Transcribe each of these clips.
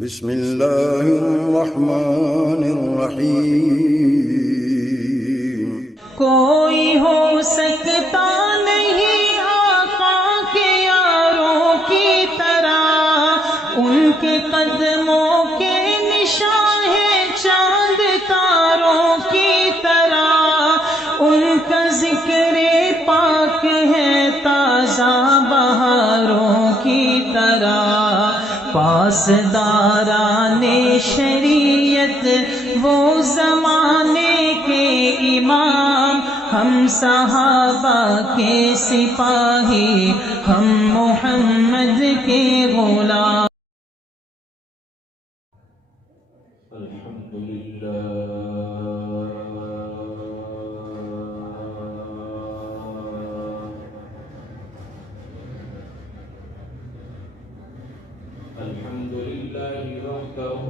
بسم اللہ الرحمن الرحیم۔ کوئی ہو سکتا نہیں آقا کے یاروں کی طرح، ان کے قدموں کے نشان ہیں چاند تاروں کی طرح، ان کا ذکر پاک ہے تازہ بہاروں کی طرح، پاسداران شریعت وہ زمانے کے امام، ہم صحابہ کے سپاہی، ہم محمد کے غلام۔ الحمد لله وحده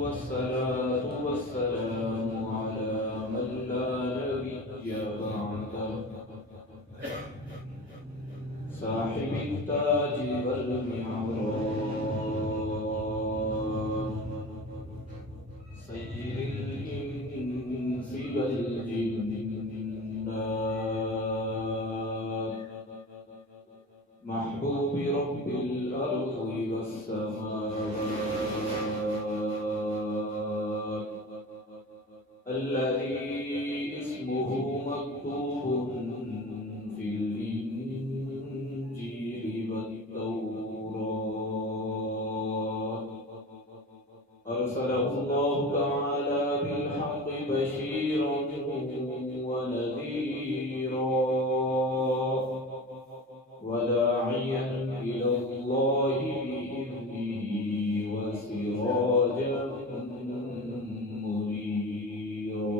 والصلاة والسلام على من لا نبي بعده، صاحب التاج والمعراج، سيد الإنس والجنات، محبوب رب الأرض والسماوات، الذي اسمه مكتوب في الإنجيل والتوراة، أرسله الله تعالى بالحق بشيرا ونذيرا وداعيا إلى الله بإذنه وسراجا منيرا.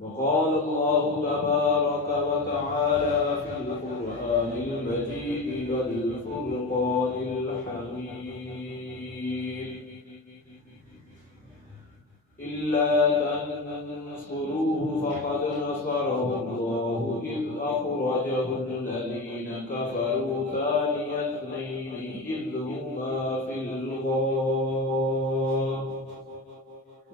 وقال الله تبارك وتعالى في القرآن المجيد والفرقان الحميد: إلا تنصروه فقد نصره الله إذ أخرجه الذين كفروا ثاني اثنين إذ هما في الغار.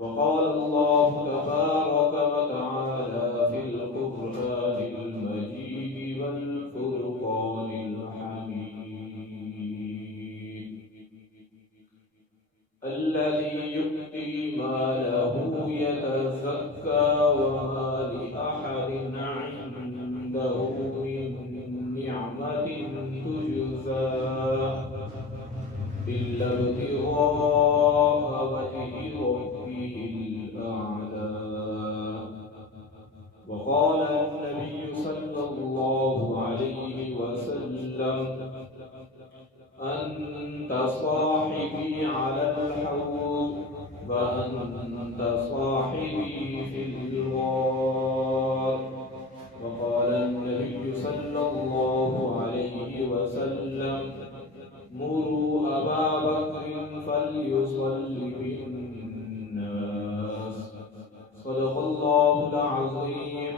وقال الله تبارك وتعالى في القرآن المجيد والفرقان الحميد: الذي يؤتي ماله يتزكى وما لأحد عنده من نعمة تجزى إلا ابتغاء وجه ربه الأعلى. وقال النبي صلى الله عليه وسلم: أنت صاحبي على الحوض وأنت صاحبي في الغار. وقال النبي صلى الله عليه وسلم: مروا أبا بكر فليصل بالناس. صدق الله العظيم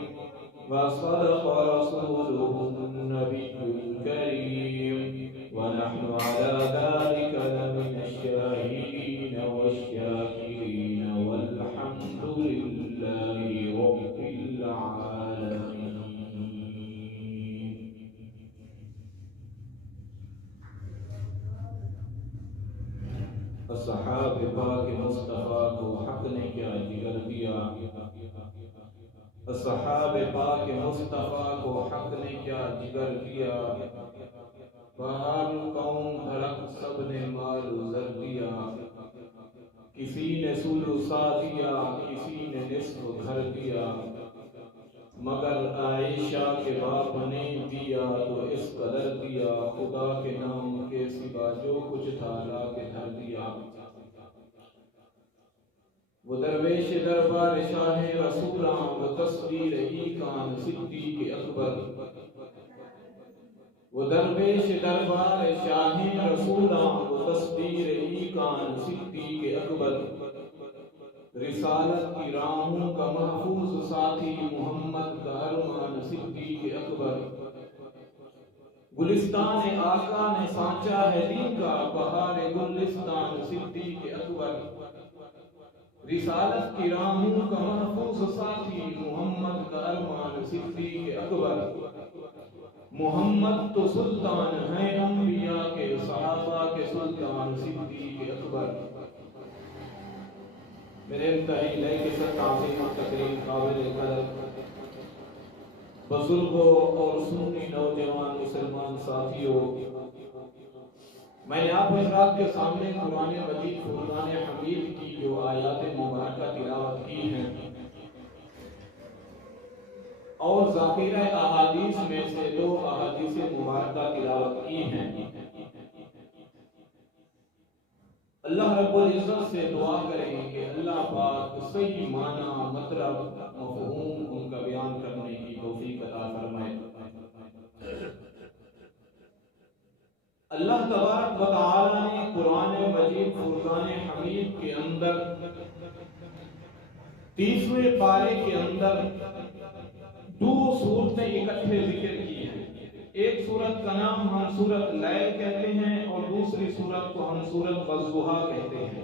وصدق رسوله النبي الكريم، ونحن على ذلك لمن الشاهدين والشاكرين، والحمد لله رب العالمين. اصحاب پاک مصطفیٰ کو حق نے کیا جگر دیا، اصحاب پاک مصطفیٰ کو حق نے کیا جگر دیا، بہار قوم دھڑک سب نے مال زر دیا، کسی نے سلوسا دیا کسی نے نصف گھر دیا، مگر عائشہ کے باپ نے دیا تو اس قدر دیا، خدا کے نام کے سوا جو کچھ تھا لا کے دھر دیا۔ وہ درویش دربار شاہ رسولاں، وہ تصویر ایقان صدیق اکبر، وہ درویش دربار شاہ رسولاں، وہ تصویر ایقان صدیق اکبر، رسالت کی راہوں کا محفوظ ساتھی محمد کا ارمان صدیق اکبر، گلستان آقا نے سانچا ہے دین کا، بہار گلستان صدیق اکبر، رسالت کی راہوں کا محفوظ ساتھی، محمد کا ارمان صدیق اکبر۔ محمد تو سلطان ہیں انبیاء کے، صحابہ کے سلطان صدیق اکبر۔ میرے انتہائی لئے کے ساتھ تعظیم و تکریم قابل قدر بزرگوں اور سنی نوجوان مسلمان ساتھیوں، میں نے آپ حضرات کے سامنے قرآن مجید فرقان حمید کی جو آیات مبارکہ تلاوت کی ہیں اور ذخیرہ احادیث میں سے 2 احادیث مبارکہ تلاوت کی ہیں، اللہ رب العزت سے دعا کریں کہ اللہ پاک صحیح معنی، مطلب، مفہوم ان کا بیان کرنے کی توفیق عطا فرمائے۔ اللہ تبارک و تعالی نے قرآن مجید فرقان حمید کے اندر 30ویں پارے کے اندر 2 صورتیں اکٹھے ذکر کی ہیں۔ ایک سورت کا نام ہم سورت لیل کہتے ہیں اور دوسری سورت کو ہم سورت والضحیٰ کہتے ہیں۔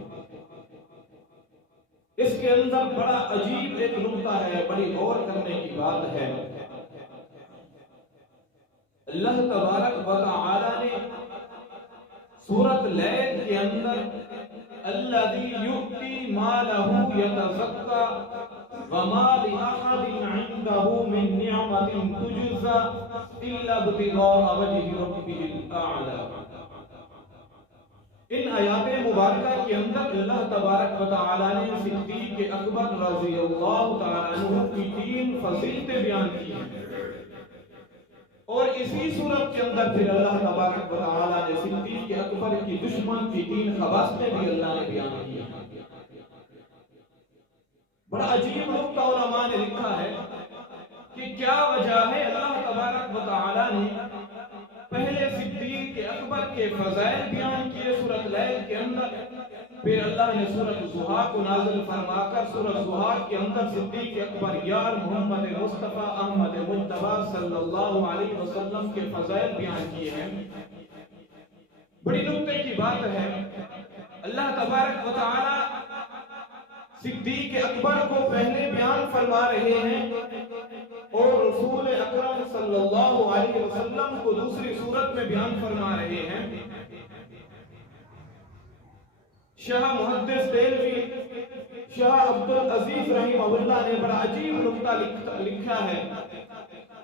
اس کے اندر بڑا عجیب ایک نقطہ ہے، بڑی غور کرنے کی بات ہے۔ اللہ تبارک و تعالی نے سورت لیل کے اندر الذی یؤتی مالہ یتزکیٰ وما لأحد عنده من نعمة تجزى إلا ابتغاء وجه ربه الأعلى۔ ان آیات مبارکہ کے اندر اللہ تبارک و تعالی نے صدیق اکبر رضی اللہ تعالی عنہ کی 3 فضیلتیں بیان کی ہیں، اور اسی صورت کے اندر پھر اللہ تبارک و تعالی نے صدیق اکبر کی دشمن کی 3 خباثتیں بھی اللہ نے بیان کی ہیں۔ بڑا عجیب نقطہ علماء نے لکھا ہے کہ کیا وجہ ہے اللہ تبارک و تعالی نے پہلے صدیق اکبر کے فضائل بیان کیے سورۃ لیل کے اندر، پھر اللہ نے سورۃ ضحیٰ کو نازل فرما کر سورۃ ضحیٰ کے اندر صدیق اکبر یار محمد مصطفیٰ احمد مجتبیٰ صلی اللہ علیہ وسلم کے فضائل بیان کیے ہیں۔ بڑی نقطے کی بات ہے، اللہ تبارک و تعالی صدیق اکبر کو پہلے بیان فرما رہے ہیں اور رسول اکرم صلی اللہ علیہ وسلم کو دوسری صورت میں بیان فرما رہے ہیں۔ شاہ محدث دہلوی شاہ عبدالعزیز رحمہ اللہ نے بڑا عجیب نقطہ لکھا ہے۔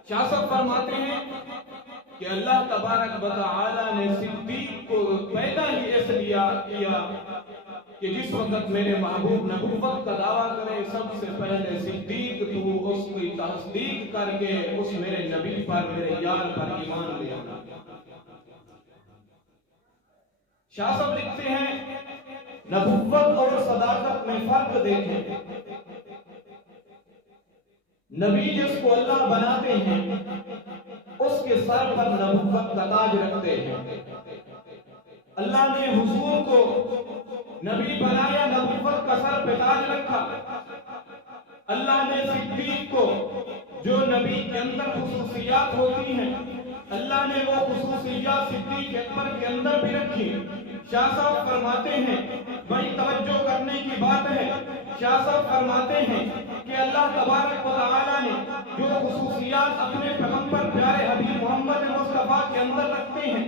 شاہ صاحب فرماتے ہیں کہ اللہ تبارک و تعالی نے صدیق کو پیدا ہی اس لیے کیا کہ جس وقت میرے محبوب نبوت کا دعویٰ کرے سب سے پہلے صدیق تو اس کی تصدیق کر کے اس میرے نبی پر، میرے یار پر ایمان لے آنا۔ شاہ صاحب لکھتے ہیں نبوت اور صداقت میں فرق دیکھیں۔ نبی جس کو اللہ بناتے ہیں اس کے سر پر نبوت کا تاج رکھتے ہیں۔ اللہ نے حضور کو نبی بنایا، نبوت کا سر پہ تاج رکھا۔ اللہ نے صدیق کو جو نبی کے اندر خصوصیات ہوتی ہیں، اللہ نے وہ خصوصیات صدیق اکبر کے اندر بھی رکھی۔ شاہ صاحب فرماتے ہیں، بڑی توجہ کرنے کی بات ہے، شاہ صاحب فرماتے ہیں کہ اللہ تبارک و تعالی نے جو خصوصیات اپنے پیغمبر پیارے حبیب محمد مصطفیٰ کے اندر رکھتے ہیں،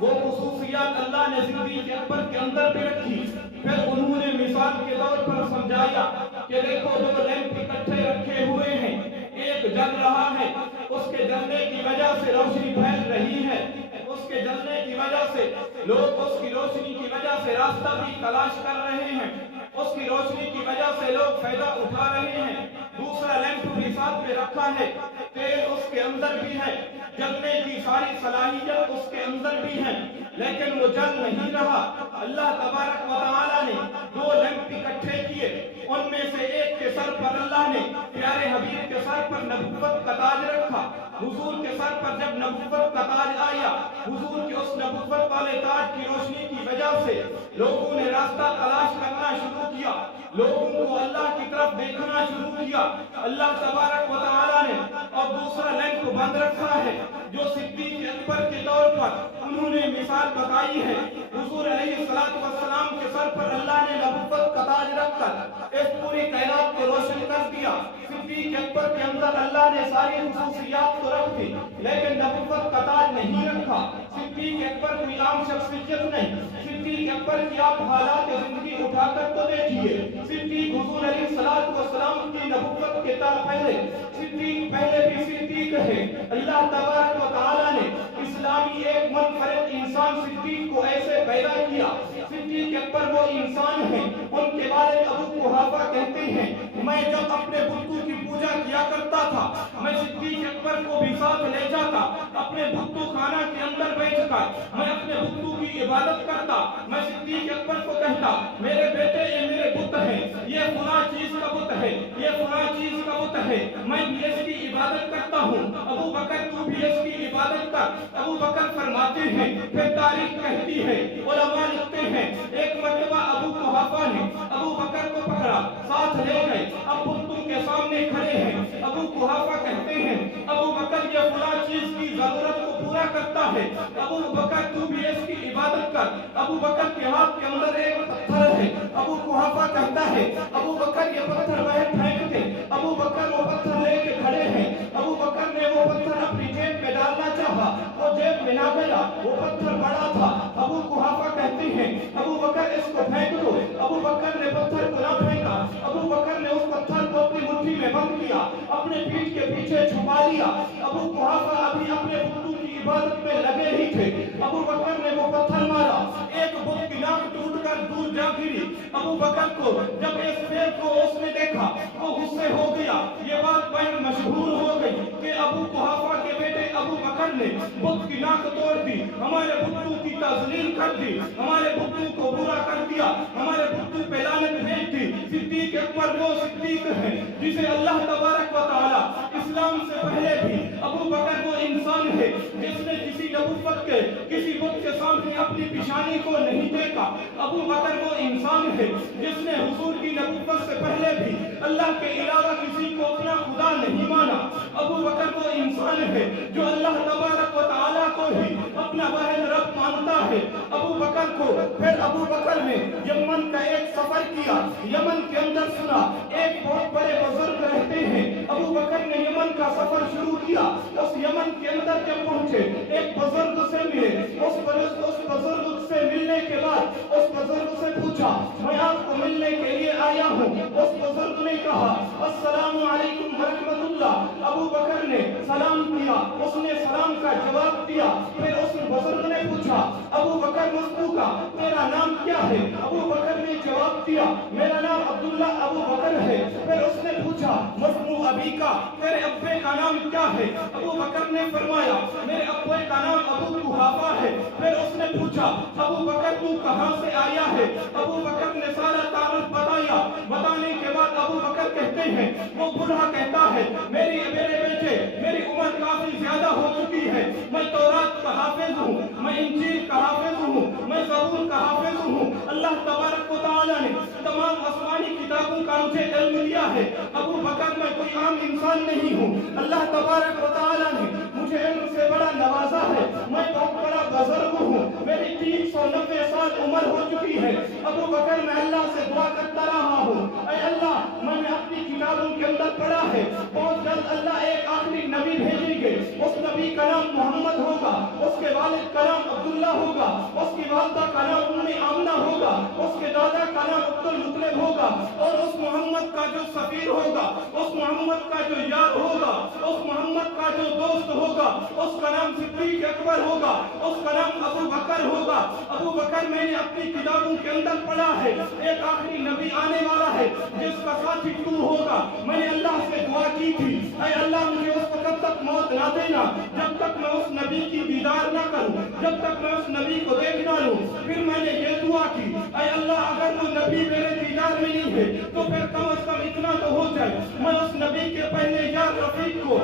وہ خصوصیات اللہ نے صدیق اکبر کے اندر بھی رکھی۔ پھر انہوں نے مثال کے طور پر سمجھایا کہ دیکھو 2 لیمپ اکٹھے رکھے ہوئے ہیں، ایک جل رہا ہے، اس کے جلنے کی وجہ سے روشنی پھیل رہی ہے، اس کے جلنے کی وجہ سے لوگ اس کی روشنی کی وجہ سے راستہ بھی تلاش کر رہے ہیں، اس کی روشنی کی وجہ سے لوگ فائدہ اٹھا رہے ہیں۔ دوسرا لیمپ بھی ساتھ میں رکھا ہے، تیل اس کے اندر بھی ہے، جلنے کی ساری صلاحیت اس کے اندر بھی ہے، لیکن وہ جل نہیں رہا۔ اللہ تبارک و تعالی نے 2 لیمپ اکٹھے کیے، ان میں سے ایک کے سر پر اللہ نے پیارے حبیب کے سر پر نبوت کا تاج رکھا۔ حضور کے سر پر جب نبوت کا تاج آیا، حضور کے اس نبوت والے تاج کی روشنی کی وجہ سے لوگوں نے راستہ تلاش کرنا شروع کیا، لوگوں کو اللہ کی طرف دیکھنا شروع کیا۔ اللہ تبارک و تعالی نے اور دوسرا لیمپ بند رکھا ہے، جو सिद्दीक़ अकबर के तौर पर उन्होंने मिसाल बताई है। हुजूर अलैहिस्सलाम के सर पर अल्लाह ने नबुव्वत का ताज रखकर इस पूरी कायनात को रोशन कर दिया। सिद्दीक़ अकबर के अंदर अल्लाह ने सारी खुसूसियात तो रख दी, लेकिन नबुव्वत का ताज नहीं रखा। सिद्दीक़ अकबर कोई आम शख्सियत नहीं। सिद्दीक़ अकबर की आप हालात जिंदगी उठाकर तो देखिए। सिद्दीक़ हुजूर अलैहिस्सलाम की नबुव्वत के पहले सिद्दीक़ पहले भी सिद्दीक़ है। अल्लाह तबारक व तआला ने इस्लामी एक मुनफरिद इंसान सिद्दीक़ को ऐसे पैदा किया। सिद्दीक़ अकबर वो इंसान है, उनके बारे में अबू कुहाफा कहते हैं, मैं जब अपने बुत्तों की पूजा किया करता था, मैं सिद्दीक़ अकबर को भी साथ ले जाता। अपने बुत्तू खाना के अंदर बैठकर मैं अपने बुत्तू की इबादत करता। मैं सिद्दीक़ अकबर को कहता, मेरे बेटे ये मेरे बुत है, ये फला चीज का बुत है, ये फला चीज का बुत है, मैं भी इसकी इबादत करता हूँ। अबू बकर तू भी इसकी इबादत कर। अबू बकर फरमाते हैं, फिर तारीख कहती है, उलमा लिखते हैं, एक मर्तबा अबू कुहाफा ने अबू बकर को पकड़ा, साथ ले गए। अब बुत्तों के सामने खड़े हैं। अबू कुहाफा कहते हैं, अबू बकर ये फला चीज की जरूरत को पूरा करता है, अबू बकर तू भी इसकी इबादत कर। अबू बकर के हाथ के अंदर एक पत्थर है। अबू कुहाफा कहता है, अबू बकर ये पत्थर बाहर फेंक दे। अबू बकर वो पत्थर लेके खड़े हैं। अबू बकर ने वो पत्थर अपनी जेब में डालना चाहा, वो जेब में ना गया, वो पत्थर बड़ा था। अबू कुहाफा कहते हैं, अबू बकर इसको फेंक दो। अबू बकर ने पत्थर को ना फेंका। अबू बकर ने उस पत्थर को अपनी मुट्ठी में बंद किया, अपने पीठ के पीछे छुपा लिया। अबू कुहाफा अभी अपने बुत्तू की इबादत में लगे ही थे। अबू बकर ने वो पत्थर मारा, एक बुत की नाक टूटकर दूर जा गिरी। अबू बकर को जब इस पेड़ को उसने देखा, वो गुस्से हो गया। ये बात बहन मशहूर हो गई कि अबू कुहाफा के बेटे अबू बकर ने बुत की नाक तोड़ दी, हमारे बुत्तू की तज़लील कर दी, हमारे बुत्तू को बुरा कर दिया, हमारे बुत्तू पे लानत भेज दी। सिद्दीक़ अकबर वो सिद्दीक़ है जिसे अल्लाह तबारक व तआला इस्लाम से पहले भी अबू बकर वो इंसान है जिसने किसी नबुव्वत के किसी बुत के सामने अपनी पेशानी को नहीं देखा। अबू बकर वो इंसान है जिसने हुजूर की नबुव्वत से पहले भी अल्लाह के अलावा किसी को अपना खुदा नहीं माना। अबू बकर वो इंसान है जो अल्लाह तबारक व तआला को ही अपना वाहिद रब मानता है। अबू बकर को फिर अबू बकर ने यमन का एक सफर किया। यमन के अंदर सुना एक बहुत बड़े बुजुर्ग रहते हैं। अबू बकर ने यमन का सफर शुरू किया। उस यमन के अंदर जब पहुंचे, एक बुजुर्ग से मिले। उस बुजुर्ग से मिलने के बाद उस बुजुर्ग से पूछा, मैं आपको मिलने के लिए आया हूँ। उस बुजुर्ग ने कहा, अस्सलामु अलैकुम व रहमतुल्लाह। अबू बकर ने सलाम किया, उसने सलाम का जवाब दिया। फिर उस बुजुर्ग ने पूछा, अबू बकर मस्तूका, तेरा नाम क्या है? अबू बकर ने जवाब दिया, मेरा नाम अब्दुल्ला अबू बकर है। फिर उसने पूछा, मस्मू अबी का, तेरे अब्बे का नाम क्या है? अबू बकर ने फरमाया, मेरे अब्बे का नाम अबू कुहाफा है। फिर उसने पूछा, अबू बकर तू कहाँ से आया है? अबू बकर ने सारा तारुफ बताया। बताने के बाद अबू बकर कहते हैं, वो बूढ़ा कहता है, मेरे बेटे, मेरी उम्र काफी ज्यादा हो चुकी है। मैं तौरात का हाफिज हूँ, मैं इंजील का हाफिज हूँ, मैं ज़बूर का हाफिज हूँ। अल्लाह तबारक व तआला ने तमाम आसमानी किताबों का मुझे इल्म दिया है। अबू बकर मैं कोई आम इंसान नहीं हूँ। अल्लाह तबारक व तआला ने मुझे इल्म से बड़ा नवाजा है। मैं बहुत बड़ा बुजुर्ग हूँ, मेरी 390 साल उम्र हो चुकी है। अबू बकर मैं अल्लाह से दुआ करता रहा हूँ, ऐ अल्लाह, मैंने अपनी किताबों के अंदर पढ़ा है बहुत जल्द अल्लाह एक आखिरी नबी भेजेंगे। उस नबी का नाम मोहम्मद होगा, उसके वालिद का नाम अब्दुल्ला होगा, उसकी वालिदा का नाम उम्मे आमना होगा, उसके दादा का नाम अब्दुल मुतलिब होगा, और उस मोहम्मद का जो सफीर होगा, उस मोहम्मद का जो यार होगा, उस मोहम्मद का जो दोस्त होगा, उसका नाम सिद्दीक़ अकबर होगा, उसका नाम अबू बकर होगा। अबू बकर मैंने अपनी किताबों के अंदर पढ़ा है, एक आखिरी नबी आने वाला है जिसका साथी तू होगा। मैंने अल्लाह से दुआ की थी, ऐ अल्लाह मुझे उस वक्त तक मौत ना देना जब तक मैं उस नबी की दीदार ना करूं, जब तक मैं उस नबी को देख ना लूं। फिर मैंने ये दुआ की, ऐ अल्लाह अगर वो नबी मेरे दीदार में नहीं है तो फिर कम से कम इतना तो हो जाए, मैं उस नबी के पहले यार रफीक को,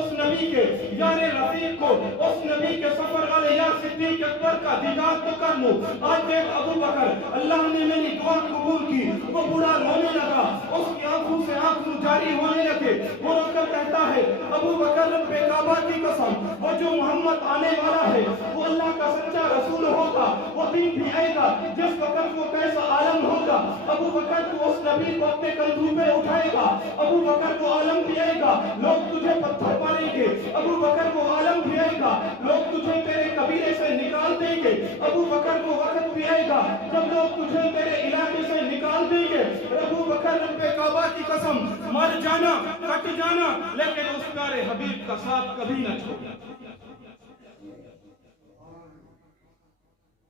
उस नबी के यार रफीक को, उस नबी के सफर वाले यार सिद्दीक अकबर का दीदार तो कर लो। आज देख अबू बकर, अल्लाह ने मेरी दुआ कबूल की। वो बूढ़ा रोने लगा, उसकी आंखों से आंसू जारी होने लगे। वो रोकर कहता है, अबू बकर रब्बे काबा की कसम, वो जो मोहम्मद आने वाला है वो अल्लाह का सच्चा रसूल होगा। वो दिन भी आएगा जिस वक्त वो कैसा आलम होगा। अबू बकर को उस नबी को अपने कंधों पे उठाएगा। अबू बकर को आलम भी आएगा, लोग तुझे पत्थर मारेंगे। अबू बकर को आलम भी आएगा, लोग तुझे तेरे कबीले से निकाल देंगे। अबू बकर को वक्त भी आएगा जब लोग तुझे तेरे इलाके से निकाल देंगे। अबू बकर रब्बे काबा की कसम, मर जाना, कट जाना, लेकिन उस प्यारे हबीब का साथ कभी न छोड़ना।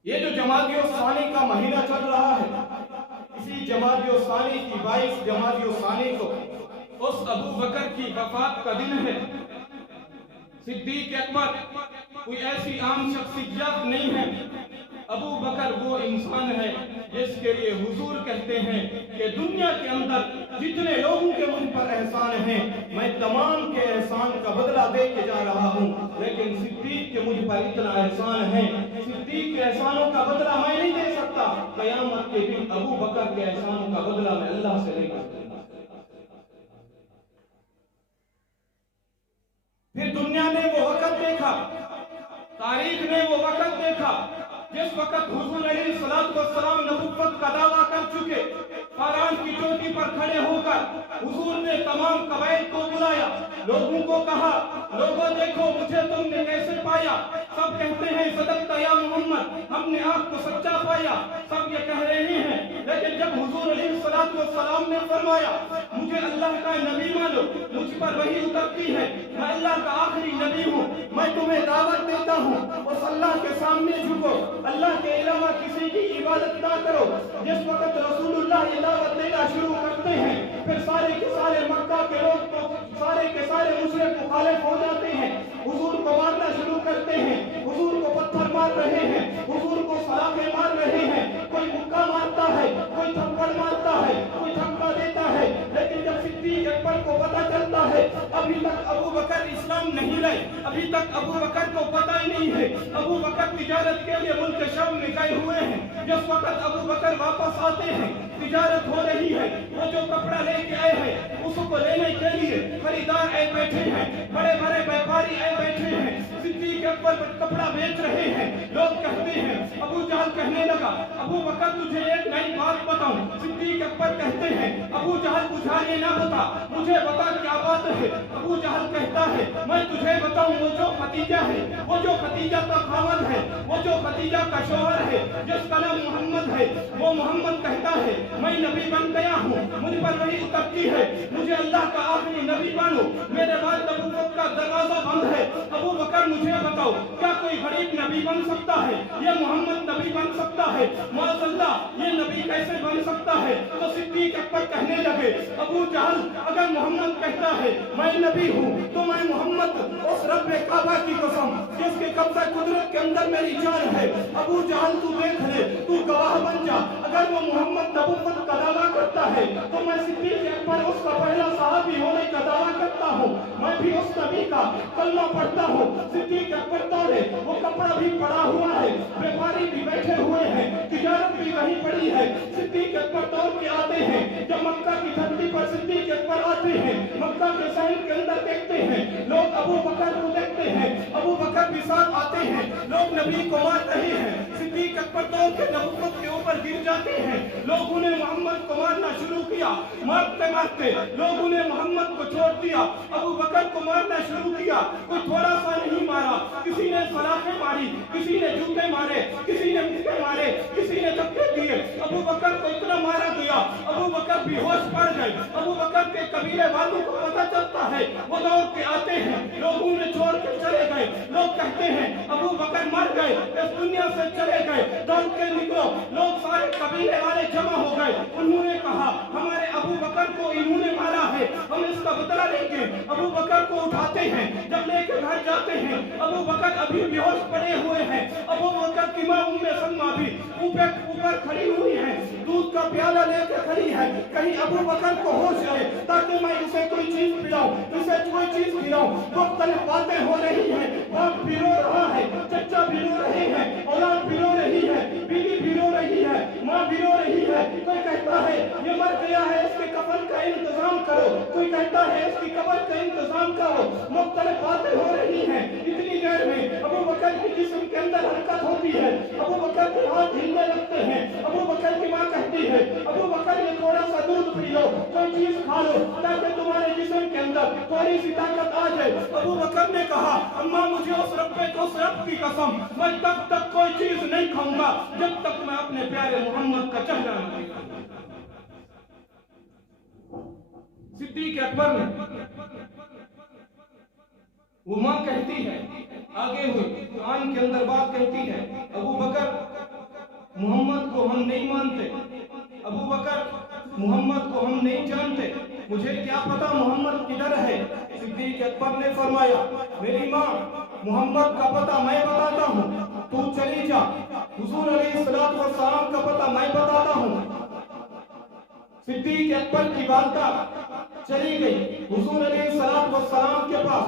ये जो जमादियो सानी का महीना चल रहा है, इसी जमादियो सानी की 22 जमादियो सानी को उस अबू बकर की वफात का दिन है। सिद्दीक अकबर कोई ऐसी आम शख्सियत नहीं है। अबू बकर वो इंसान है जिसके लिए हुजूर कहते हैं कि दुनिया के अंदर जितने लोगों के मुझ पर एहसान हैं, मैं तमाम के एहसान का बदला दे के जा रहा हूँ, लेकिन सिद्दीक के मुझ पर इतना एहसान है, सिद्दीक के एहसानों का बदला मैं नहीं दे सकता। क़यामत के दिन अबू बकर के एहसानों का बदला मैं अल्लाह से लेगा। फिर दुनिया ने वो वक्त देखा, तारीख ने वो वक्त देखा जिस वक्त हुजूर अलैहिस्सलाम नबुव्वत का दावा कर चुके। फारान की चोटी पर खड़े होकर हुजूर ने तमाम कबाइल को बुलाया, लोगों को कहा, लोगों देखो मुझे तुमने कैसे पाया। सब कहते हैं सदक़ता या मोहम्मद, हमने आपको सच्चा पाया। सब ये कह रहे हैं, लेकिन जब हुजूर अलैहिस्सलाम ने फरमाया मुझे अल्लाह का नबी मानो, मुझ पर वही उतरती है, मैं अल्लाह का आखिरी नबी हूँ, मैं तुम्हें दावत देता हूँ उस अल्लाह के सामने झुको, अल्लाह के अलावा किसी की इबादत ना करो। जिस वक्त रसूलुल्लाह ये दावत देना शुरू करते हैं, फिर सारे के सारे मक्का के लोग तो सारे के सारे मुशरिक मुखालिफ हो जाते हैं, हुजूर को मारना शुरू करते हैं, हुजूर को पत्थर मार रहे हैं, हुजूर को सलाखें मार रहे हैं, कोई मुक्का मारता है, कोई थप्पड़ मारता है, कोई धक्का देता है। लेकिन जब सिद्दीक अकबर को पता चलता है अभी तक अबू बकर इस्लाम नहीं लाए, अभी तक अबू बकर को पता ही नहीं है, अबू बकर तिजारत के लिए मुल्क शाम में गए हुए हैं। जिस वक्त अबू बकर वापस आते हैं, तिजारत हो रही है, वो जो कपड़ा लेके आए हैं उसको लेने के लिए खरीदार आए बैठे हैं, बड़े बड़े व्यापारी आए बैठे हैं, सिद्दीक अकबर कपड़ा बेच रहे हैं। लोग कहते हैं, अबू जहल कहने लगा, अबू बकर तुझे एक नई बात बताऊं। सिद्दीक अकबर कहते हैं, अबू जहल तुझे ये ना बता, मुझे बता क्या बात है। अबू जहल कहता है, मैं तुझे बताऊं वो जो खदीजा है, वो जो खदीजा का खावंद है, वो जो खदीजा का शौहर है, जिसका नाम मोहम्मद है, वो मोहम्मद कहता है मैं नबी बन गया हूँ, मुझ पर वही उतरती है, मुझे अल्लाह का आखिरी नबी मानो, मेरे बाद नबूवत का दरवाजा बंद है। अबू बकर मुझे बताओ, क्या कोई गरीब नबी बन सकता है? ये मोहम्मद नबी बन सकता है? माशअल्लाह ये नबी कैसे बन सकता है? तो सिद्दीक अकबर कहने लगे, अबू जहल अगर मोहम्मद कहता है मैं नबी हूँ, तो मैं मोहम्मद उस रब्बे काबा की कसम जिसके कब्जा कुदरत के अंदर मेरी जान है, अबू जहल तू देख ले, तू गवाह बन जा। अगर वो मोहम्मद नबूवत का दावा करता है तो मैं सिद्दीक अकबर उसका पहला सहाबी होने का दावा करता हूँ, मैं भी उस नबी का कलमा पढ़ता हूँ। सिद्दीक अकबर दौड़े, वो कपड़ा भी पड़ा हुआ है, व्यापारी भी बैठे हुए हैं, तिजारत भी वहीं पड़ी है। सिद्दीक अकबर दौड़ के आते हैं, जब मक्का की धरती पर सिद्दीक अकबर आते हैं, मक्का के शहर के अंदर देखते हैं, लोग अबू बकर को देखते हैं, अबू बकर भी साथ आते हैं, लोग नबी को मार रहे हैं। सिद्दीक अकबर दौड़ के नबूवत के ऊपर गिर जाते हैं, लोगों ने मोहम्मद को मारना शुरू किया, मारते मारते लोगों ने मोहम्मद को छोड़ दिया, अबू बकर को मारना शुरू किया। कोई थोड़ा सा नहीं मारा, किसी ने सलाखें मारी, किसी ने जूते मारे, किसी ने मुक्के मारे, किसी ने धक्के दिए। अबू बकर को इतना मारा गया, अबू बकर बेहोश पड़ गए। अबू बकर के कबीले वालों को पता चलता है, वो दौड़ के आते हैं, लोगों ने छोड़ के चले गए। लोग कहते हैं अबू बकर मर गए, इस दुनिया से चले गए, दौड़ के निकलो। लोग सारे कबीले वाले जमा हो गए, उन्होंने कहा हमारे अबू बकर को इन्होंने मारा है, हम इसका बदला लेंगे। अबू बकर को उठाते हैं, जब लेके घर जाते हैं, अबू बकर अभी बेहोश पड़े हुए हैं। अबू बकर की मां उम्मे सलमा भी ऊपर खड़ी हुई है, दूध का प्याला लेके खड़ी है, कहीं अबू बकर को होश आए ताकि मैं इसे कोई चीज पिलाऊं, इसे कोई चीज खिलाऊं। मुख्तलिफ बातें हो रही हैं, बाप भी रो रहा है, चचा भी रो रहे हैं, बकर गया है इसके कफन का इंतजाम करो, कोई कहता है इसकी कब्र का इंतजाम करो। मुख्तलिफ बातें हो रही हैं। इतनी देर में अबू बकर के जिस्म के अंदर हरकत होती है, अबू बकर के हाथ हिलने लगते हैं। अबू बकर की माँ कहती है, अबू बकर ये थोड़ा सा दूध पी लो, कोई चीज खा लो, ताकि तुम्हारे जिस्म के अंदर थोड़ी सी ताकत आ जाए। अबू बकर ने कहा, अम्मा मुझे उस रब की कसम, मैं तब तक कोई चीज नहीं खाऊंगा जब तक मैं अपने प्यारे मोहम्मद का चेहरा न देखूं। सिद्दीक अकबर ने, वो मां कहती है, आगे हुई कुरान के अंदर बात कहती है, अबू बकर मोहम्मद को हम नहीं मानते, अबू बकर मोहम्मद को हम नहीं जानते, मुझे क्या पता मोहम्मद किधर है। सिद्दीक अकबर ने फरमाया, मेरी माँ मोहम्मद का पता मैं बताता हूँ, तू चली जा। हुजूर अलैहिस्सलातु वस्सलाम का पता मैं बताता हूँ। सिद्दीक अकबर की वालिदा चली गई हुजूर अलैहिस्सलातु वस्सलाम के पास।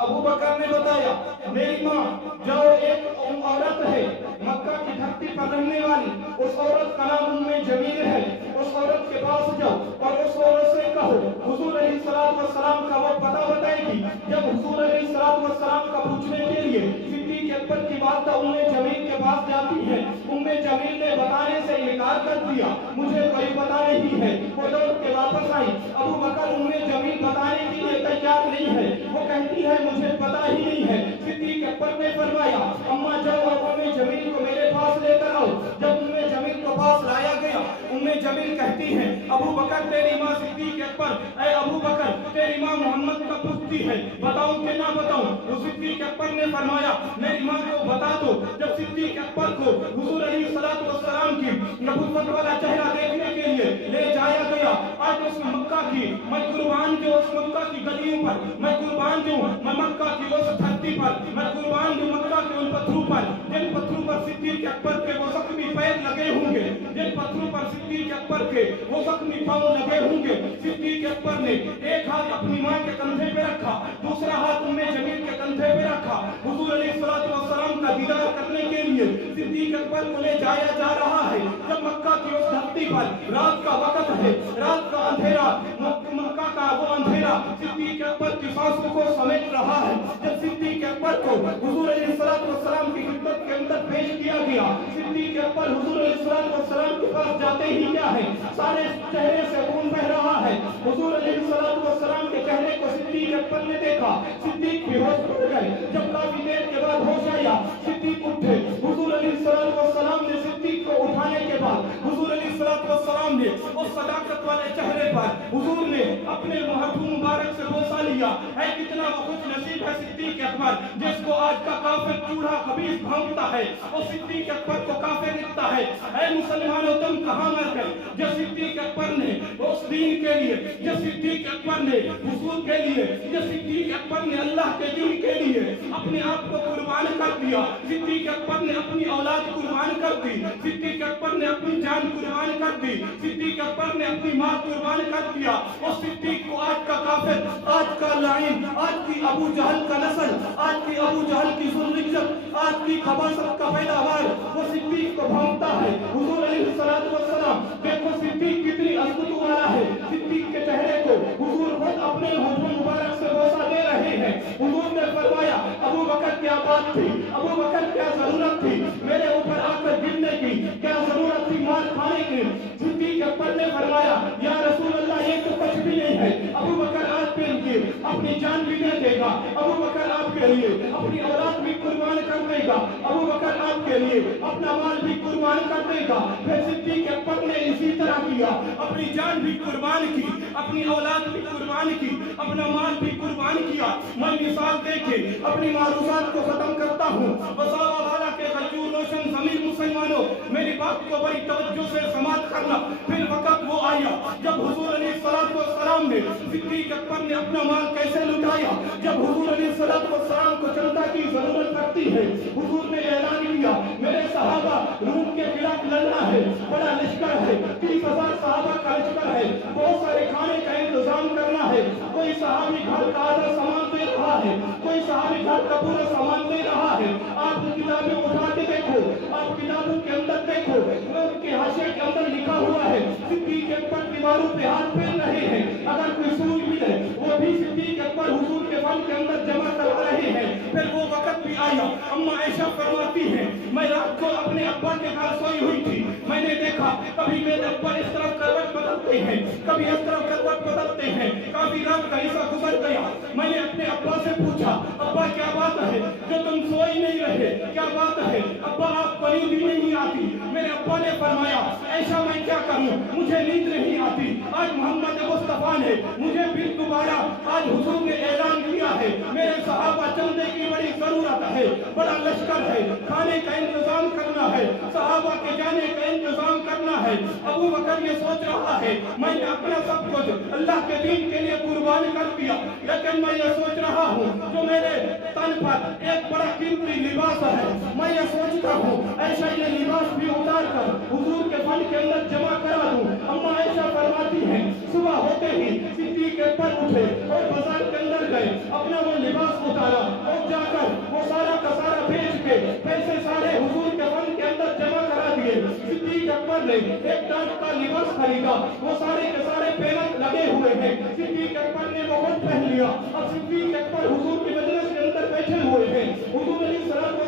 अबू बकर ने बताया, मेरी माँ जो एक औरत है मक्का की धरती पर रहने वाली, उस औरत का नाम उम्मे जमील है, उस औरत के पास जाओ और उस औरत से कहो हुजूर अलैहिस्सलातु वस्सलाम का वो पता बताएगी। जब हुजूर अलैहिस्सलातु वस्सलाम का पूछने के लिए सिद्दीक अकबर की वालिदा उम्मे जमील के पास जाती है, उम्मे जमील ने बताने से इनकार कर दिया, मुझे कोई पता नहीं है। वो लौट के वापस आई। अबू बकर उम्मे जमील बताने के लिए तैयार नहीं है, वो कहती है मुझे पता ही नहीं है। सिद्दीक अकबर ने फरमाया, अम्मा जाओ और उम्मे जमील को मेरे पास लेकर आओ। जब उम्मे जमील को पास लाया गया, उम्मे जमील कहती है, अबू बकर तेरी माँ सिद्दीक अकबर, ऐ अबू बकर तेरी माँ मोहम्मद का पूछती है, बताऊं कि ना बताऊं। तो सिद्दीक अकबर ने फरमाया, मेरी माँ को बता दो। जब सिद्दीक अकबर को हुजूर अलैहिस्सलातु वस्सलाम की नबुव्वत वाला चेहरा देखने के लिए ले जाया गया, आज उस मक्का की मैं कुर्बान जो उस मक्का की गलियों पर, मैं कुर्बान जो मैं मक्का की उस धरती पर, मैं कुर्बान जो मक्का के उन पत्थरों पर, जिन पत्थरों पर सिद्दीक अकबर के वो जख्मी पैर लगे होंगे, जिन पत्थरों पर सिद्दीक अकबर के वो जख्मी पांव लगे होंगे। सिद्दीक अकबर ने एक हाथ अपनी मां के कंधे पे रखा, दूसरा हाथ उम्मे जमील के कंधे पे रखा। हुजूर अलैहिस्सलातु वस्सलाम का दीदार करने के लिए सिद्दीक अकबर को ले जाया जा रहा है। जब मक्का की उस धरती पर रात का वक्त है, रात का अंधेरा, मक्का का वो अंधेरा सिद्दीक अकबर की सांसों को समेट रहा है। जब सिद्दीक अकबर को हुजूर अलैहिस्सलातु वस्सलाम की खिदमत के अंदर पेश किया गया, सिद्दीक अकबर हुजूर अलैहिस्सलातु वस्सलाम के पास जाते ही क्या है, सारे चेहरे से खून बह रहा है। हुजूर अलैहिस्सलातु वस्सलाम के चेहरे को सिद्दीक अकबर ने देखा, सिद्दीक बेहोश पड़ गए। जब काफी देर के बाद होश आया, सिद्दीक उठे। हुजूर अलैहिस्सलातु वस्सलाम ने सिद्दीक को उठाने के बाद हुजूर अलैहिस्सलातु वस्सलाम ने उस सदाकत वाले चेहरे पर हुजूर ने अपने हाथों मुबारक से बोसा लिया। है कितना वो खुश नसीब है सिद्दीक अकबर, जिसको आज का काफिर चूड़ा खबीस भांगता है, और सिद्दीक अकबर को काफिर लिखता है। ऐ मुसलमानों तुम कहां मर गए। जो सिद्दीक अकबर ने उस दीन के लिए, जो सिद्दीक अकबर ने हुजूर के लिए, जो सिद्दीक अकबर ने अल्लाह के दीन के लिए अपने आप को कुर्बान कर दिया। सिद्दीक अकबर ने अपनी औलाद कुर्बान कर दी, सिद्दीक अकबर ने अपनी जान कुर्बान कर दी, सिद्दीक अकबर ने अपनी माँ कुर्बान कर दिया। और सिद्दीक को आज का काफिर, आज का लाइन, आज की अबू जहल का नस्ल, आज की अबू जहल की सुर्रियत, आज की खबासत का पैदावार वो सिद्दीक को भांगता है। हुजूर अलैहिस्सलातु वस्सलाम देखो सिद्दीक कितनी अजमत वाला है। सिद्दीक के चेहरे को हुजूर खुद अपने होठों मुबारक से बोसा दे रहे हैं। हुजूर ने फरमाया, अबू बकर क्या बात थी, अबू बकर क्या जरूरत थी मेरे ऊपर आकर गिरने की, क्या जरूरत थी मार खाने की। सिद्दीक अकबर ने फरमाया, या रसूल अल्लाह ये तो कुछ भी नहीं है। अबू बकर आपके लिए अपनी जान भी दे देगा, अबू बकर आपके लिए अपनी औलाद भी कुर्बान कर देगा, अबू बकर आपके लिए अपना माल भी कुर्बान कर देगा। फिर सिद्दीक अकबर ने इसी तरह किया, अपनी जान भी कुर्बान की, अपनी औलाद भी कुर्बान की, अपना माल भी कुर्बान किया। मैं मिसाल देके अपनी मारूफात को खत्म करता हूँ। बसावा वाला के गजूर रोशन ज़मीर मुसलमानों, मेरी बात को बड़ी तवज्जो से समाप्त करना। फिर वक्त वो आया जब हुजूर अलैहिस्सलातु वस्सलाम ने सिद्दीक अकबर ने अपना माल कैसे लुटाया। जब हुजूर अलैहिस्सलातु वस्सलाम को जनता की जरूरत पड़ती है, हुजूर ने ऐलान किया, मेरे सहाबा रूम के खिलाफ लड़ना है, बड़ा लश्कर है, 30,000 सहाबा का लश्कर है, बहुत सारे खाने का इंतजाम करना है। कोई सहाबी घर का आधा सामान दे रहा है, कोई सहाबी घर का पूरा सामान दे रहा है। आप किताबें उठा के देखो, आप किताबों के अंदर देखो, उनके हाशिए के अंदर लिखा हुआ है सिद्दीक अकबर दीवारों पे हाथ फेर रहे हैं, अगर कोई सुई मिले वो भी सिद्दीक अकबर हुजूर के फन के अंदर जमा करवा रहे हैं। फिर वो वक्त भी आया, अम्मा आयशा फरमाती हैं, मैं रात को अपने अब्बा के घर सोई हुई थी, मैंने देखा कभी मेरे अब्बा इस तरफ करवट बदलते हैं, कभी इस तरफ करवट बदलते हैं, काफी रात का हिस्सा गुजर गया। मैंने अपने अब्बा से पूछा, अब्बा क्या बात है जो तुम सोई नहीं रहे, क्या बात है अब्बा, आप को नींद भी नहीं आती? मेरे अब्बा ने फरमाया, ऐसा मैं क्या करूं, मुझे नींद नहीं आती, आज मोहम्मद मुस्तफा ने मुझे फिर दोबारा आज हुजूर ने ऐलान किया है, मेरे सहाबा चलने की बड़ी जरूरत है, बड़ा लश्कर है, खाने का इंतजाम करना है, सहाबा के जाने का इंतजाम करना है। अबू बकर ये सोच रहा है मैंने अपना सब कुछ अल्लाह के दीन के लिए कुर्बान कर दिया, लेकिन मैं ये सोच रहा हूँ जो मेरे तन पर एक बड़ा कीमती लिबास है, मैं ये सोचता हूँ ऐसा ये लिबास भी उतार कर हुजूर के फन के अंदर जमा करा दूं। अम्मा आयशा फरमाती हैं, सुबह होते ही सिद्दीक अकबर उठे और बाजार के अंदर गए, अपना वो लिबास उतारा और जाकर वो सारा का सारा बेच के पैसे सारे हुजूर के फन के अंदर जमा करा दिए। सिद्दीक अकबर ने एक डाक का लिबास खरीदा, वो सारे के सारे पेनक लगे हुए हैं, सिद्दीक अकबर ने वो खुद पहन लिया। अब सिद्दीक अकबर हुजूर की मजलिस के अंदर बैठे हुए हैं, हुजूर अलैहिस्सलाम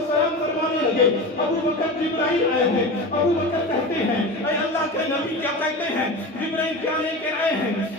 फरमाने लगे, अबू बकर जिब्राइल आए हैं। अबू बकर कहते हैं, ऐ अल्लाह के नबी क्या कहते हैं, जिब्राइल क्या लेकर आए हैं?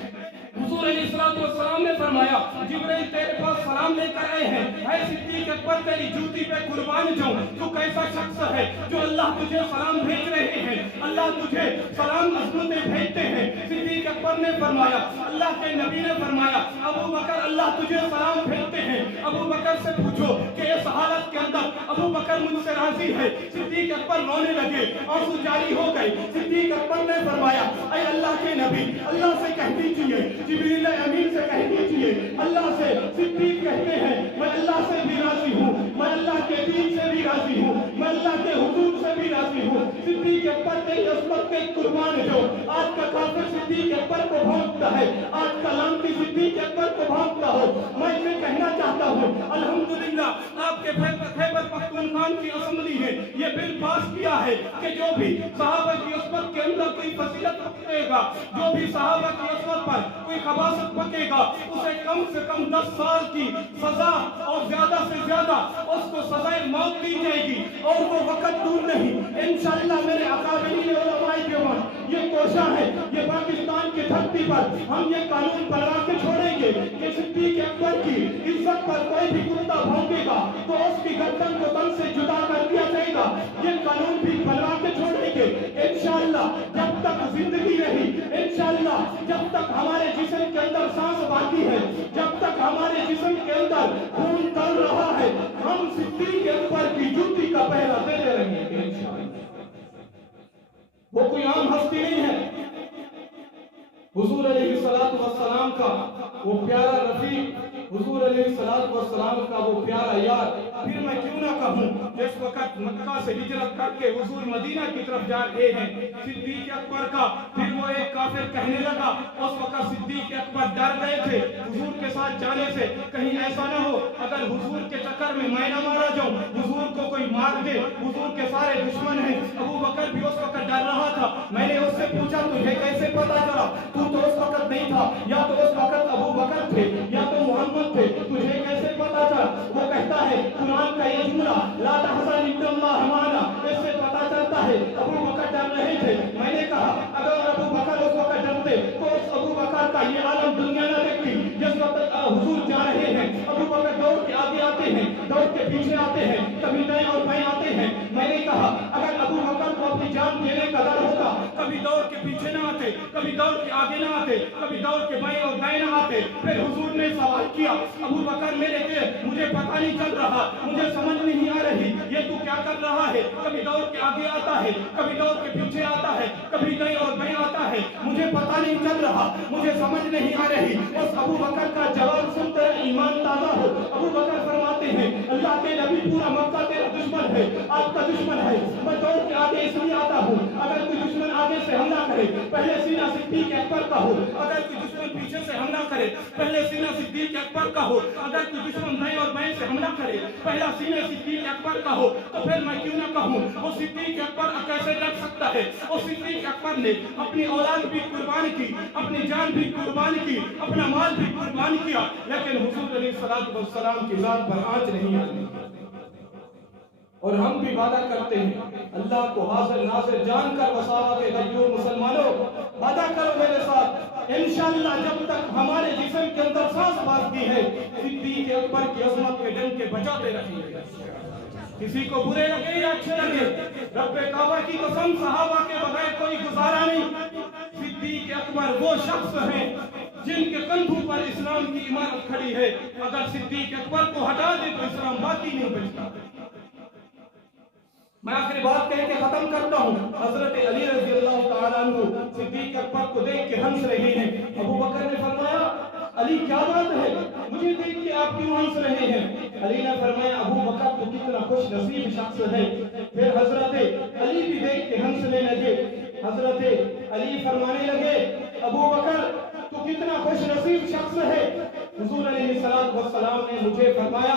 हुजूर अलैहिस्सलाम ने फरमाया, जिब्राइल तेरे पास सलाम लेकर आए हैं, ऐ सिद्दीक अकबर तेरी जूती पे कुर्बान जाऊं, तू कैसा शख्स है जो अल्लाह तुझे सलाम भेज रहे हैं, अल्लाह तुझे सलाम अज़मतें भेजते हैं। सिद्दीक अकबर ने फरमाया, अल्लाह के नबी ने फरमाया, अबू बकर अल्लाह तुझे सलाम भेजते हैं, अबू बकर से पूछो कि इस हालत के अंदर अबू बकर मुझसे राजी है। सिद्दीक अकबर रोने लगे, आंसू जारी हो गए। सिद्दीक अकबर ने फरमाया, ऐ अल्लाह के नबी अल्लाह से कह दीजिए, जिब्रील अमीन से कह दीजिए, अल्लाह से सिद्दीक कहते हैं मैं अल्लाह से भी राजी हूँ, मैं अल्लाह के दीन से भी राजी हूँ, मैं अल्लाह के हुजूर से भी राजी हूँ। सिद्दीक अकबर तेरी उस्मत के कुर्बान जो आज का काफिर सिद्दीक अकबर को भौंकता है, आज का लानती सिद्दीक अकबर को भौंकता हो, मैं इसे कहना चाहता हूँ अल्हम्दुलिल्लाह आपके खैबर पख्तूनख्वा की असेंबली ने ये बिल पास किया है कि जो भी सहाबा की उस्मत के अंदर कोई फजीलत पकड़ेगा, जो भी सहाबा की उस्मत पर कोई खबासत पकेगा, उसे कम से कम 10 साल की सजा और ज्यादा से ज्यादा उसको सजाए मौत दी जाएगी। और वो वक्त दूर नहीं, इंशाअल्लाह मेरे अकाबिरीन उलमाए देवान ये कोशिश है, ये पाकिस्तान की धरती पर हम ये कानून बनवा के छोड़ेंगे कि सिद्दीक अकबर की इज्जत पर कोई भी कुत्ता भौंकेगा तो उसकी गर्दन को तन से जुदा कर दिया जाएगा। ये कानून भी बनवा के छोड़ेंगे इंशाअल्लाह, जब तक जिंदगी रही, इंशाअल्लाह जब तक हमारे जिस्म के अंदर सांस बाकी है, जब तक हमारे जिस्म के अंदर खून चल रहा है, हम सिद्दीक अकबर की जूती का पहरा देते रहेंगे इंशाअल्लाह। वो कोई आम हस्ती नहीं है, हुजूर अलैहिस्सलातु वस्सलाम का वो प्यारा रफीक, हुजूर अलैहिस्सलातु वस्सलाम का वो प्यारा यार। फिर मैं क्यों ना कहूँ, जिस वक्त मक्का से हिजरत करके हुजूर मदीना की तरफ जा रहे हैं, सिद्दीक अकबर का फिर वो एक काफिर कहने लगा, उस वक्त सिद्दीक अकबर डर गए थे हुजूर के साथ जाने से, कहीं ऐसा ना हो अगर हुजूर के चक्कर में मैं ना मारा जाऊं, हुजूर को कोई मार दे, हुजूर के सारे दुश्मन हैं। अबू बकर भी उस वक्त डर रहा था। मैंने उससे पूछा तुझे कैसे पता चला, तू तो उस वक्त नहीं था, या तो उस वक्त अबू बकर थे या तो मोहम्मद थे, तुझे कैसे पता चला? वो कहता है कुरान का ये जुमला ला तहज़न इन्नल्लाह माना, इससे पता चलता है अबू बकर डर रहे थे। मैंने कहा अगर अबू बकर उस वक्त डरते तो उस अबू बकर का ये आलम दुनिया न देखती। जिस वक्त हुजूर जा रहे हैं, अबू बकर दौड़ के आगे आते हैं, दौड़ के पीछे आते हैं, कभी दाएं और बाएं आते हैं। मैंने कहा अगर अबू बकर को अपनी जान देने का डर होता, कभी दौड़ के पीछे ना आते, कभी दौड़ के आगे ना आते, कभी दौड़ के बाएं और दाएं ना आते। फिर हुजूर ने सवाल किया, अबू बकर मेरे के मुझे पता नहीं चल रहा, मुझे समझ नहीं आ रही, ये तू क्या कर रहा है? कभी दौड़ के आगे आता है, कभी दौड़ के पीछे आता है, कभी दाएं और बाएं आता है, मुझे पता नहीं चल रहा, मुझे समझ नहीं आ रही। उस अबू बकर का जवाब सुनते ईमान ताजा हो। अबू बकर फरमाते हैं अल्लाह के नबी पूरा मक्का तेरा दुश्मन है, आपका दुश्मन है, मैं दौड़ के आगे इसलिए आता हूँ अगर कोई दुश्मन आगे से हमला करे पहले सीना सिद्दीक अकबर का हो, अगर कोई दुश्मन पीछे से हमला करे पहले सीना सिद्दीक अकबर का हो, अगर कोई दुश्मन दाएं और बाएं से हमला करे पहला सीना सिद्दीक अकबर का हो। तो फिर मैं क्यों ना कहूँ वो सिद्दीक अकबर कैसे डर सकता है? वो सिद्दीक अकबर ने अपनी औलाद भी कुर्बान की, अपनी जान भी कुर्बान की, अपना माल भी कुर्बान किया, लेकिन हुजूर अलैहिस्सलातु वस्सलाम की जात पर आंच नहीं आनी। और हम भी वादा करते हैं, अल्लाह को हाजिर नाज़िर जानकर वसावा के गयूर मुसलमानों, वादा करो मेरे साथ, इंशाअल्लाह जब तक हमारे जिस्म के अंदर सांस बाकी है, सिद्दीक अकबर की अज़मत के डंके बजाते रहेंगे। किसी को बुरे लगे या अच्छे लगे, रब्बे काबा की कसम, सहाबा के बगैर कोई गुजारा नहीं। सिद्दीक अकबर वो शख्स हैं जिनके कंधों पर इस्लाम की इमारत खड़ी है। अगर सिद्दीक अकबर को हटा दे तो इस्लाम बाकी नहीं बचता। मैं आखिरी बात कह के खत्म करता हूँ। हजरत अली रज़ी अल्लाह तआला अन्हु सिद्दीक अकबर को देख के हंस रहे हैं। अबू बकर ने फरमाया, अली क्या बात है, मुझे देख के आप क्यों हंस रहे हैं? अली ने फरमाया, अबू बकर तो कितना खुश नसीब शख्स है। फिर हजरत अली भी देख के हंसने लगे। हजरत अली फरमाने लगे, अबू बकर तो कितना खुश नसीब शख्स है। हुजूर अलैहिस्सलातु वस्सलाम ने मुझे फरमाया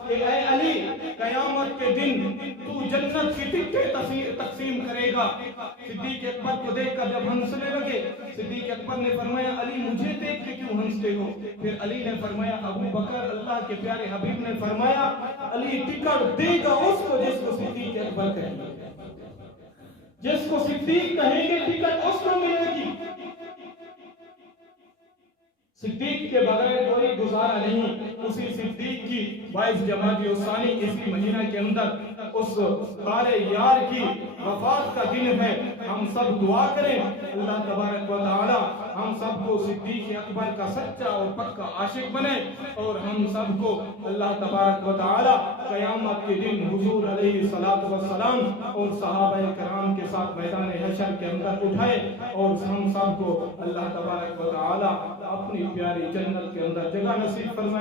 कि ऐ अली, कयामत के दिन तू जन्नत की टिकटें तकसीम करेगा। सिद्दीक अकबर को देखकर जब हंसने लगे, सिद्दीक अकबर ने फरमाया, अली मुझे देख के क्यों हंसते हो? फिर अली ने फरमाया, अबू बकर, अल्लाह के प्यारे हबीब ने फरमाया, अली टिकट देगा उसको जिसको सिद्दीक अकबर कहेंगे, जिसको सिद्दीक कहेंगे टिकट उसको मिलेगी। सिद्दीक के बगैर कोई गुजारा नहीं। उसी सिद्दीक की 22 जमादी उसानी इसी महीना के अंदर उस तारे यार की वफात का दिन है। हम सब दुआ करें अल्लाह तबारक व तआला हम सबको सिद्दीक अकबर का सच्चा और पक्का आशिक बने, और हम सबको अल्लाह तबारक व तआला क़यामत के दिन हुजूर अलैहिस्सलातु वस्सलाम और सहाबाए किराम के साथ मैदान हशर के अंदर उठाए, और हम सबको अल्लाह तबारक व तआला अपनी प्यारी जन्नत के अंदर जगह नसीब फरमाए।